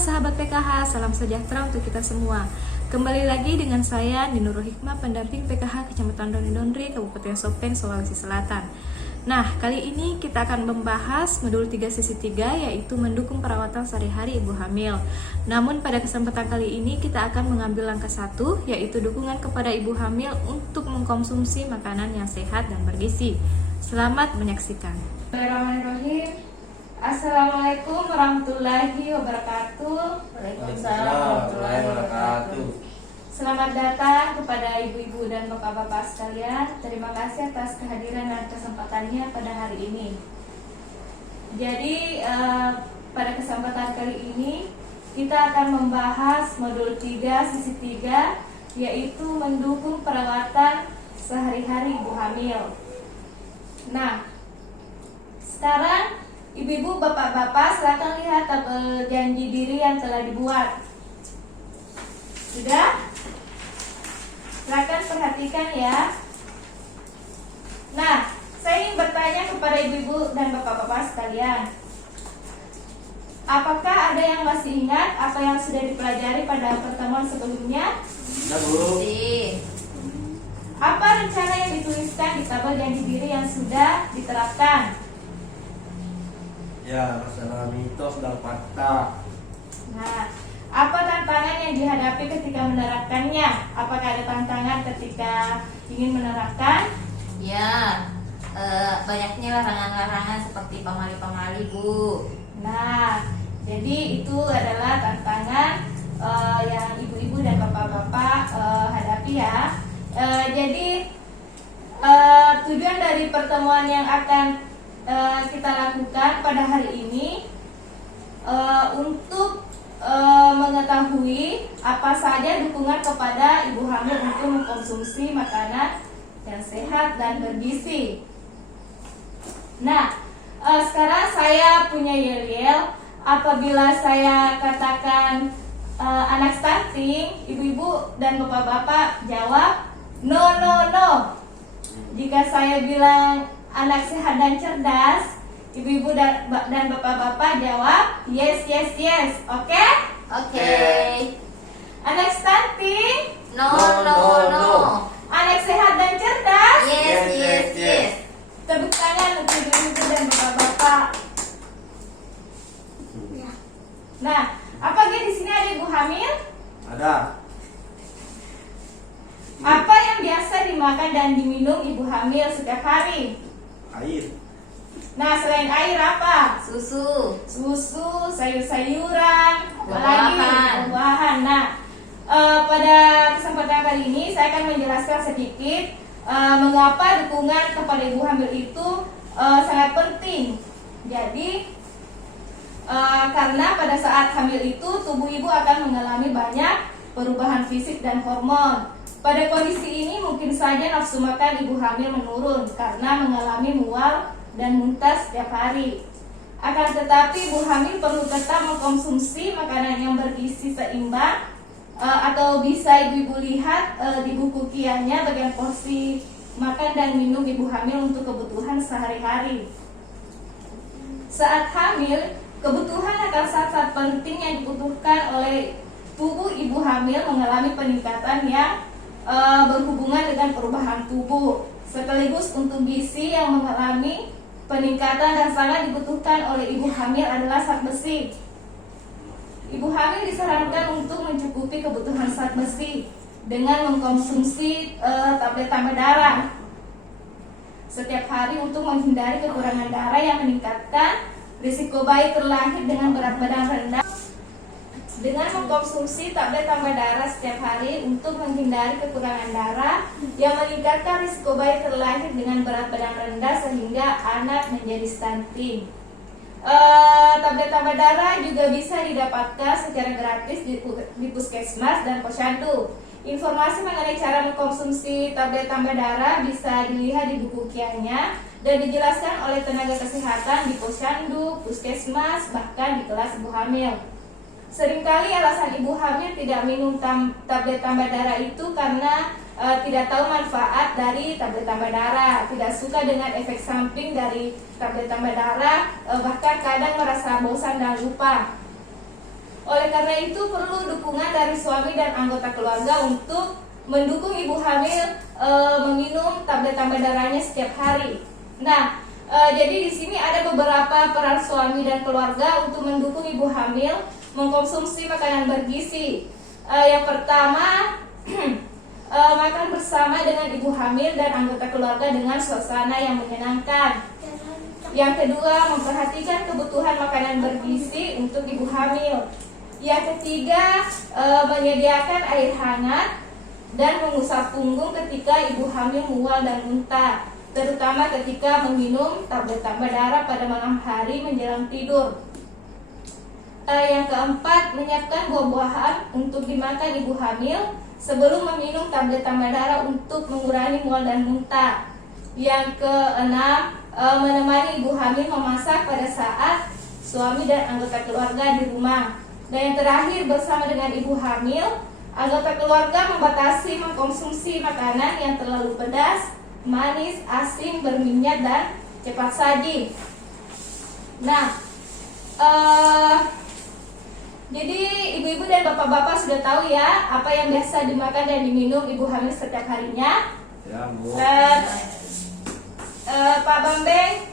sahabat PKH, salam sejahtera untuk kita semua. Kembali lagi dengan saya Nurul Hikmah, pendamping PKH Kecamatan Dondri, Kabupaten Sopeng, Sulawesi Selatan. Nah, kali ini kita akan membahas modul 3 sesi 3, yaitu mendukung perawatan sehari-hari ibu hamil. Namun pada kesempatan kali ini kita akan mengambil langkah 1, yaitu dukungan kepada ibu hamil untuk mengkonsumsi makanan yang sehat dan bergizi. Selamat menyaksikan. Bismillahirrahmanirrahim. Assalamualaikum warahmatullahi wabarakatuh. Waalaikumsalam warahmatullahi wabarakatuh. Selamat datang kepada ibu-ibu dan bapak-bapak sekalian. Terima kasih atas kehadiran dan kesempatannya pada hari ini. Jadi pada kesempatan kali ini kita akan membahas modul 3 sesi 3, yaitu mendukung perawatan sehari-hari ibu hamil. Nah, sekarang ibu-ibu, bapak-bapak, silakan lihat tabel janji diri yang telah dibuat. Sudah? Silakan perhatikan ya. Nah, saya ingin bertanya kepada ibu-ibu dan bapak-bapak sekalian. Apakah ada yang masih ingat apa yang sudah dipelajari pada pertemuan sebelumnya? Nah, Bu. Apa rencana yang dituliskan di tabel janji diri yang sudah diterapkan? Ya, masalah mitos dan fakta. Nah, apa tantangan yang dihadapi ketika menerapkannya? Apakah ada tantangan ketika ingin menerapkan? Ya, banyaknya larangan-larangan seperti pamali-pamali, Bu. Nah, jadi itu adalah tantangan yang ibu-ibu dan bapak-bapak hadapi ya. Jadi tujuan dari pertemuan yang akan kita lakukan pada hari ini untuk mengetahui apa saja dukungan kepada ibu hamil untuk mengkonsumsi makanan yang sehat dan bergizi. Nah, sekarang saya punya yel-yel. Apabila saya katakan anak stunting, ibu-ibu dan bapak-bapak jawab no, no, no. Jika saya bilang anak sehat dan cerdas, ibu-ibu dan bapak-bapak jawab yes, yes, yes. Oke? Oke. Anak stunting? No, no, no. Anak sehat dan cerdas? Yes, yes, yes. Tepuk tangan untuk ibu-ibu dan bapak-bapak. Nah, apakah di sini ada ibu hamil? Ada. Apa yang biasa dimakan dan diminum ibu hamil setiap hari? Air. Nah, selain air apa? Susu. Susu, sayur-sayuran, apalagi Buah-buahan. buah-buahan. Nah, pada kesempatan kali ini saya akan menjelaskan sedikit mengapa dukungan kepada ibu hamil itu sangat penting. Jadi karena pada saat hamil itu tubuh ibu akan mengalami banyak perubahan fisik dan hormon. Pada kondisi ini mungkin saja nafsu makan ibu hamil menurun karena mengalami mual dan muntah setiap hari. Akan tetapi ibu hamil perlu tetap mengkonsumsi makanan yang bergizi seimbang, atau bisa ibu-ibu lihat di buku kiannya bagian porsi makan dan minum ibu hamil untuk kebutuhan sehari-hari. Saat hamil, kebutuhan akan zat-zat penting yang dibutuhkan oleh tubuh ibu hamil mengalami peningkatan yang berhubungan dengan perubahan tubuh, sekaligus untuk gizi yang mengalami peningkatan dan sangat dibutuhkan oleh ibu hamil adalah zat besi. Ibu hamil disarankan untuk mencukupi kebutuhan zat besi dengan mengkonsumsi tablet tambah darah setiap hari untuk menghindari kekurangan darah yang meningkatkan risiko bayi terlahir dengan berat badan rendah. Dengan mengkonsumsi tablet tambah darah setiap hari untuk menghindari kekurangan darah yang meningkatkan risiko bayi terlahir dengan berat badan rendah sehingga anak menjadi stunting. Tablet tambah darah juga bisa didapatkan secara gratis di puskesmas dan posyandu. Informasi mengenai cara mengkonsumsi tablet tambah darah bisa dilihat di buku kiannya dan dijelaskan oleh tenaga kesehatan di posyandu, puskesmas, bahkan di kelas ibu hamil. Seringkali alasan ibu hamil tidak minum tablet tambah darah itu karena tidak tahu manfaat dari tablet tambah darah, tidak suka dengan efek samping dari tablet tambah darah, bahkan kadang merasa bosan dan lupa. Oleh karena itu perlu dukungan dari suami dan anggota keluarga untuk mendukung ibu hamil meminum tablet tambah darahnya setiap hari. Nah, jadi di sini ada beberapa peran suami dan keluarga untuk mendukung ibu hamil mengkonsumsi makanan bergizi. Yang pertama, makan bersama dengan ibu hamil dan anggota keluarga dengan suasana yang menyenangkan. Yang kedua, memperhatikan kebutuhan makanan bergizi untuk ibu hamil. Yang ketiga, menyediakan air hangat dan mengusap punggung ketika ibu hamil mual dan muntah, terutama ketika meminum tablet tambah darah pada malam hari menjelang tidur. Yang keempat, menyiapkan buah-buahan untuk dimakan ibu hamil sebelum meminum tablet tambah darah untuk mengurangi mual dan muntah. Yang keenam, menemani ibu hamil memasak pada saat suami dan anggota keluarga di rumah. Dan yang terakhir, bersama dengan ibu hamil, anggota keluarga membatasi mengkonsumsi makanan yang terlalu pedas, manis, asin, berminyak, dan cepat saji. Nah, jadi ibu-ibu dan bapak-bapak sudah tahu ya apa yang biasa dimakan dan diminum ibu hamil setiap harinya. Ya, Bu. Pak Bambeng,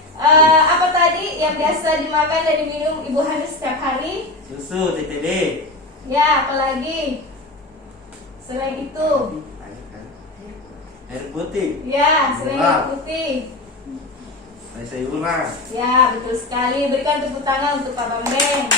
apa tadi yang biasa dimakan dan diminum ibu hamil setiap hari? Susu, TTD. Ya, apalagi? Selain itu? Air putih. Ya, selain Gula. air putih. Air sayuran. Ya, betul sekali. Berikan tepuk tangan untuk Pak Bambeng.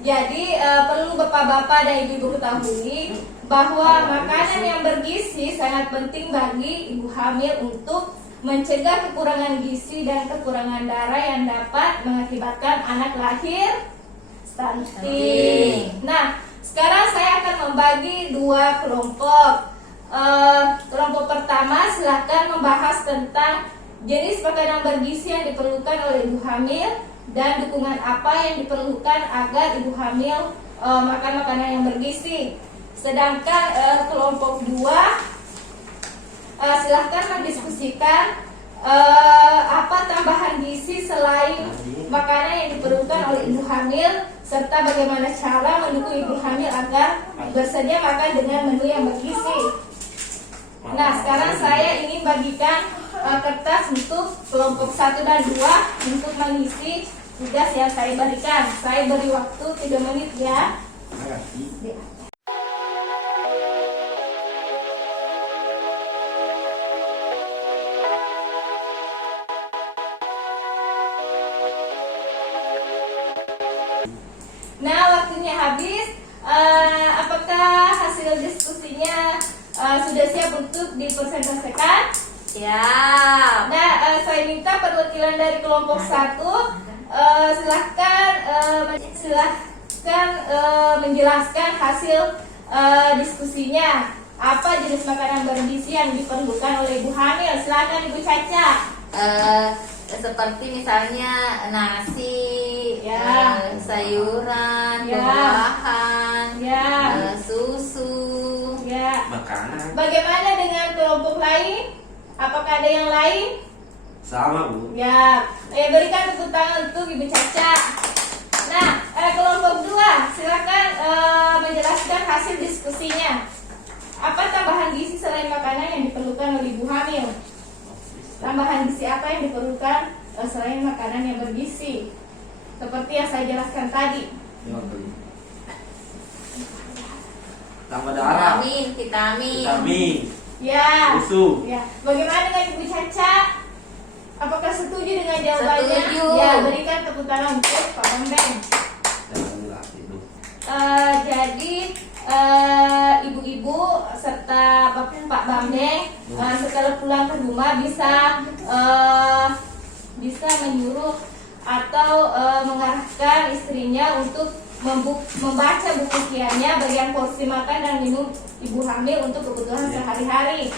Jadi perlu bapak-bapak dan ibu-ibu ketahui bahwa makanan yang bergizi sangat penting bagi ibu hamil untuk mencegah kekurangan gizi dan kekurangan darah yang dapat mengakibatkan anak lahir stunting. Nah, sekarang saya akan membagi dua kelompok. Kelompok pertama silahkan membahas tentang jenis makanan bergizi yang diperlukan oleh ibu hamil dan dukungan apa yang diperlukan agar ibu hamil makan makanan yang bergizi. Sedangkan kelompok 2 silahkan mendiskusikan apa tambahan gizi selain makanan yang diperlukan oleh ibu hamil serta bagaimana cara mendukung ibu hamil agar bersedia makan dengan menu yang bergizi. Nah, sekarang saya ingin bagikan kertas untuk kelompok 1 dan 2 untuk mengisi tugas yang saya berikan. Saya beri waktu 3 menit ya. Ya. Nah, waktunya habis. Apakah hasil diskusinya sudah siap untuk dipresentasikan? Siap. Nah, saya minta perwakilan dari kelompok 1 silahkan menjelaskan hasil diskusinya. Apa jenis makanan bergizi yang diperlukan oleh ibu hamil? Silakan Ibu Caca. Seperti misalnya nasi, Ya. sayuran, Ya. buah-buahan, Ya. susu. Ya. Makanan. Bagaimana dengan kelompok lain? Apakah ada yang lain? Sama, Bu. Ya. Berikan tepuk tangan untuk Ibu Caca. Nah, kelompok 2 silakan menjelaskan hasil diskusinya. Apa tambahan gizi selain makanan yang diperlukan oleh ibu hamil? Tambahan gizi apa yang diperlukan selain makanan yang bergizi? Seperti yang saya jelaskan tadi. Tambah darah. Vitamin. Vitamin. Ya. Susu. Ya. Bagaimana dengan Ibu Caca? Apakah setuju dengan jawabannya? Setuju. Ya, berikan tepuk tangan untuk Pak Bambeng. Jangan tidur. Jadi ibu-ibu serta Pak Bambeng setelah pulang ke rumah bisa menyuruh atau mengarahkan istrinya untuk membaca buku kiannya bagian porsi makan dan minum ibu hamil untuk kebutuhan sehari-hari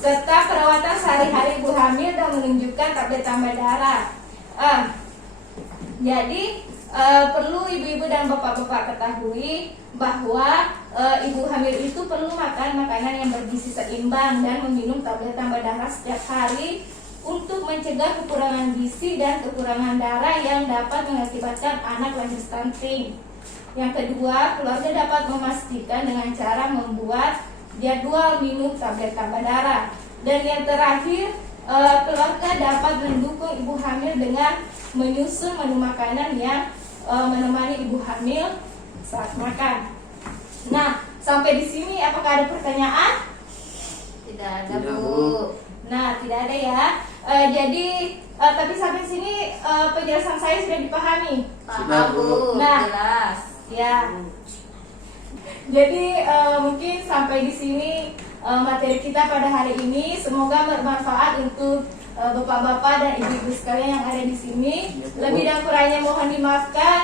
serta perawatan sehari-hari ibu hamil dan menunjukkan tablet tambah darah. Jadi perlu ibu-ibu dan bapak-bapak ketahui bahwa ibu hamil itu perlu makan makanan yang bergizi seimbang dan meminum tablet tambah darah setiap hari untuk mencegah kekurangan gizi dan kekurangan darah yang dapat mengakibatkan anak lahir stunting. Yang kedua, keluarga dapat memastikan dengan cara membuat jadwal minum tablet tambah darah. Dan yang terakhir, keluarga dapat mendukung ibu hamil dengan menyusun menu makanan yang menemani ibu hamil saat makan. Nah, sampai di sini apakah ada pertanyaan? Tidak ada, Tidak, Bu. Bu. Nah, tidak ada ya. Jadi, tapi sampai sini penjelasan saya sudah dipahami. Paham, Sudah, Bu. Bu. Nah. Jelas. Ya. Jadi mungkin sampai di sini materi kita pada hari ini. Semoga bermanfaat untuk bapak-bapak dan ibu-ibu sekalian yang ada di sini. Lebih dan kurangnya mohon dimaafkan.